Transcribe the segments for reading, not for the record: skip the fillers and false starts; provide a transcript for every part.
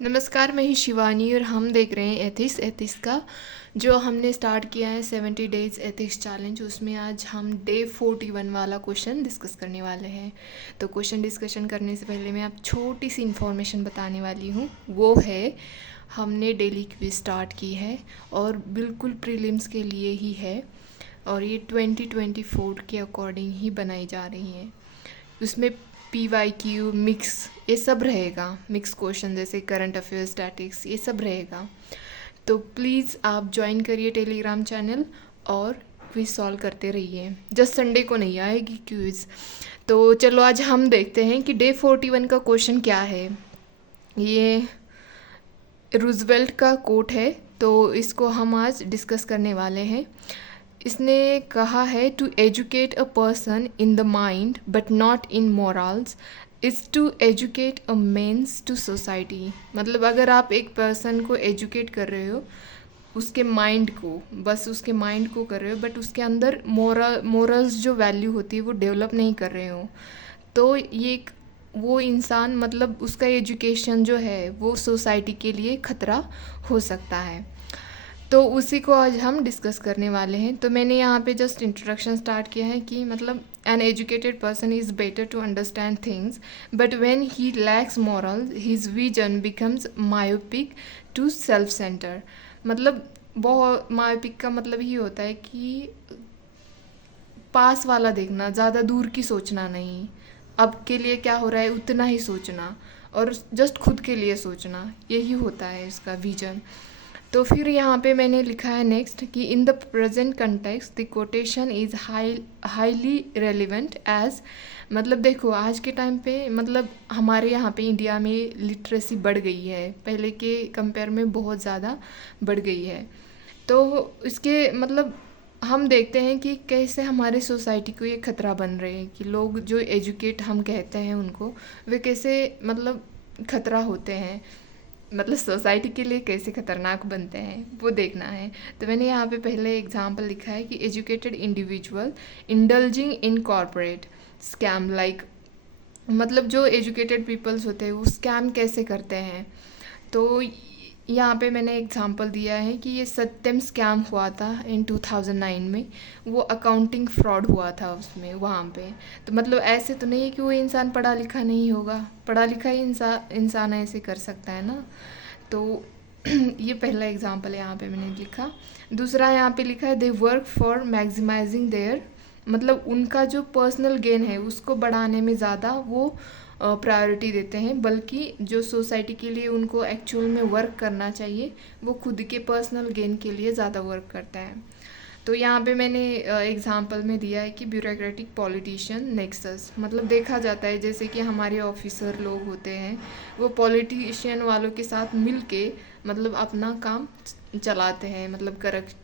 नमस्कार, मैं ही शिवानी और हम देख रहे हैं एथिक्स का जो हमने स्टार्ट किया है 70 डेज एथिक्स चैलेंज। उसमें आज हम डे 41 वाला क्वेश्चन डिस्कस करने वाले हैं। तो क्वेश्चन डिस्कशन करने से पहले मैं आप छोटी सी इन्फॉर्मेशन बताने वाली हूँ। वो है, हमने डेली क्विज स्टार्ट की है और बिल्कुल प्रीलिम्स के लिए ही है और ये 2024 के अकॉर्डिंग ही बनाई जा रही हैं। उसमें PYQ मिक्स ये सब रहेगा, मिक्स क्वेश्चन जैसे करंट अफेयर्स, स्टैटिक्स, ये सब रहेगा। तो प्लीज़ आप ज्वाइन करिए टेलीग्राम चैनल और क्विज सॉल्व करते रहिए। जस्ट संडे को नहीं आएगी क्विज। तो चलो आज हम देखते हैं कि डे 41 का क्वेश्चन क्या है। ये रूजवेल्ट का कोट है, तो इसको हम आज डिस्कस करने वाले हैं। इसने कहा है, to educate a person in the mind but not in morals is to educate a menace to society. मतलब अगर आप एक पर्सन को एजुकेट कर रहे हो, उसके माइंड को, बस उसके माइंड को कर रहे हो, बट उसके अंदर मोरल्स जो वैल्यू होती है वो डेवलप नहीं कर रहे हो, तो ये एक वो इंसान, मतलब उसका एजुकेशन जो है वो सोसाइटी के लिए खतरा हो सकता है। तो उसी को आज हम डिस्कस करने वाले हैं। तो मैंने यहाँ पे जस्ट इंट्रोडक्शन स्टार्ट किया है कि मतलब an educated person is better to understand things but when he lacks moral his vision becomes myopic to self center. मतलब बहुत मायोपिक का मतलब ही होता है कि पास वाला देखना, ज़्यादा दूर की सोचना नहीं, अब के लिए क्या हो रहा है उतना ही सोचना और जस्ट खुद के लिए सोचना, यही होता है इसका विजन। तो फिर यहाँ पे मैंने लिखा है नेक्स्ट कि in the present context the quotation is highly relevant as, मतलब देखो आज के टाइम पे, मतलब हमारे यहाँ पे इंडिया में लिटरेसी बढ़ गई है, पहले के कंपेयर में बहुत ज़्यादा बढ़ गई है। तो इसके मतलब हम देखते हैं कि कैसे हमारे सोसाइटी को ये खतरा बन रहे हैं कि लोग जो एजुकेट हम कहते हैं उनको, वे कैसे मतलब खतरा होते हैं, मतलब सोसाइटी के लिए कैसे खतरनाक बनते हैं वो देखना है। तो मैंने यहाँ पे पहले एग्जांपल लिखा है कि educated individual indulging in corporate scam, like मतलब जो एजुकेटेड पीपल्स होते हैं वो स्कैम कैसे करते हैं। तो यहाँ पे मैंने एग्जांपल दिया है कि ये सत्यम स्कैम हुआ था इन 2009 में, वो अकाउंटिंग फ्रॉड हुआ था उसमें वहाँ पे। तो मतलब ऐसे तो नहीं है कि वो इंसान पढ़ा लिखा नहीं होगा, पढ़ा लिखा ही इंसान ऐसे कर सकता है ना। तो ये पहला एग्जांपल है यहाँ पे मैंने लिखा। दूसरा यहाँ पे लिखा है, they work for maximising their, मतलब उनका जो पर्सनल गेन है उसको बढ़ाने में ज़्यादा वो प्रायोरिटी देते हैं, बल्कि जो सोसाइटी के लिए उनको एक्चुअल में वर्क करना चाहिए वो खुद के पर्सनल गेन के लिए ज़्यादा वर्क करता है। तो यहाँ पे मैंने एग्जांपल में दिया है कि ब्यूरोक्रेटिक पॉलिटिशियन नेक्सस, मतलब देखा जाता है जैसे कि हमारे ऑफिसर लोग होते हैं वो पॉलिटिशियन वालों के साथ मिल के मतलब अपना काम चलाते हैं, मतलब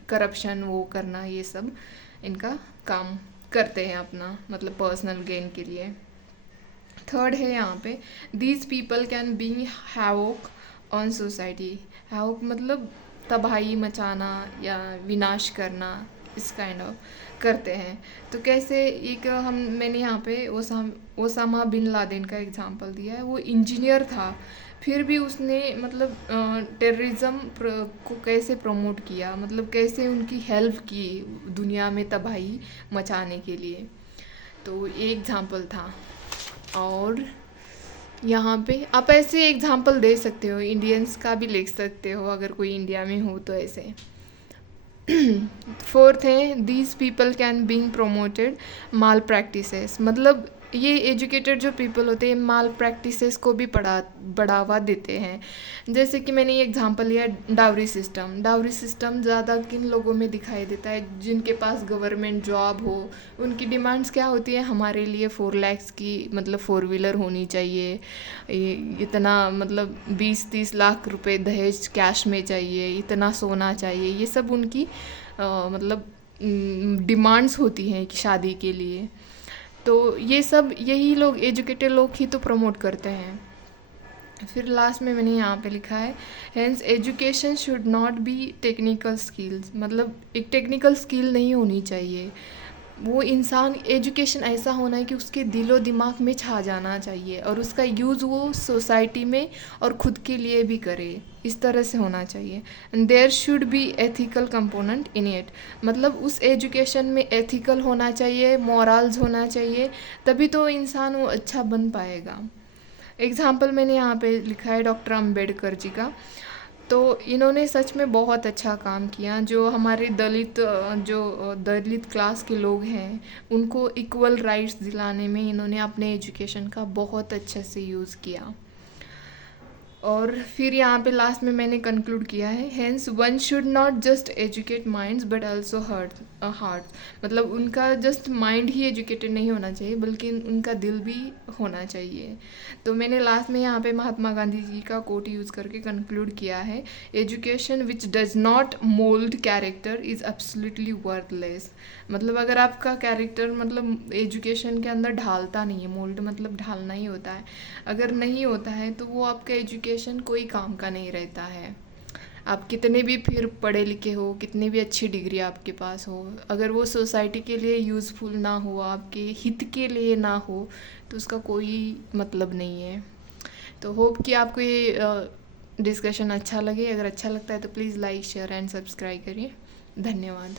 करप्शन वो करना, ये सब इनका काम करते हैं अपना, मतलब पर्सनल गेन के लिए। थर्ड है यहाँ पे, these people can be havoc on society. Havoc मतलब तबाही मचाना या विनाश करना, इस काइंड ऑफ करते हैं। तो कैसे, एक हम मैंने यहाँ पे ओसामा बिन लादेन का एग्जांपल दिया है। वो इंजीनियर था, फिर भी उसने मतलब टेररिज्म को कैसे प्रमोट किया, मतलब कैसे उनकी हेल्प की दुनिया में तबाही मचाने के लिए। तो ये एग्जांपल था। और यहाँ पे आप ऐसे एग्जांपल दे सकते हो, इंडियंस का भी लिख सकते हो अगर कोई इंडिया में हो तो ऐसे। फोर्थ है, these people can being promoted mall practices, मतलब ये एजुकेटेड जो पीपल होते हैं माल प्रैक्टिसेस को भी बढ़ावा देते हैं। जैसे कि मैंने ये एग्जांपल लिया, डाउरी सिस्टम। डाउरी सिस्टम ज़्यादा किन लोगों में दिखाई देता है, जिनके पास गवर्नमेंट जॉब हो। उनकी डिमांड्स क्या होती है, हमारे लिए 4 lakhs की मतलब 4 व्हीलर होनी चाहिए, इतना मतलब 20-30 लाख रुपए दहेज कैश में चाहिए, इतना सोना चाहिए, ये सब उनकी मतलब डिमांड्स होती हैं कि शादी के लिए। तो ये सब यही लोग, एजुकेटेड लोग ही तो प्रमोट करते हैं। फिर लास्ट में मैंने यहाँ पे लिखा है, hence education should not be technical skills, मतलब एक टेक्निकल स्किल नहीं होनी चाहिए, वो इंसान एजुकेशन ऐसा होना है कि उसके दिलो दिमाग में छा जाना चाहिए और उसका यूज़ वो सोसाइटी में और ख़ुद के लिए भी करे, इस तरह से होना चाहिए। And there should be ethical component in it, मतलब उस एजुकेशन में एथिकल होना चाहिए, मॉरल्स होना चाहिए, तभी तो इंसान वो अच्छा बन पाएगा। एग्ज़ाम्पल मैंने यहाँ पे लिखा है डॉक्टर अम्बेडकर जी का। तो इन्होंने सच में बहुत अच्छा काम किया। जो हमारे दलित क्लास के लोग हैं उनको इक्वल राइट्स दिलाने में इन्होंने अपने एजुकेशन का बहुत अच्छे से यूज़ किया। और फिर यहाँ पे लास्ट में मैंने कंक्लूड किया है, hence one should not just educate minds but also heart, मतलब उनका जस्ट माइंड ही एजुकेटेड नहीं होना चाहिए बल्कि उनका दिल भी होना चाहिए। तो मैंने लास्ट में यहाँ पे महात्मा गांधी जी का कोट यूज़ करके कंक्लूड किया है, education which does not mould character is absolutely worthless. मतलब अगर आपका कैरेक्टर मतलब एजुकेशन के अंदर ढालता नहीं है, मोल्ड मतलब ढालना ही होता है, अगर नहीं होता है तो वो आपका एजुकेशन कोई काम का नहीं रहता है। आप कितने भी फिर पढ़े लिखे हो, कितनी भी अच्छी डिग्री आपके पास हो, अगर वो सोसाइटी के लिए यूज़फुल ना हो, आपके हित के लिए ना हो, तो उसका कोई मतलब नहीं है। तो होप कि आपको ये डिस्कशन अच्छा लगे। अगर अच्छा लगता है तो please like share and subscribe करिए। धन्यवाद।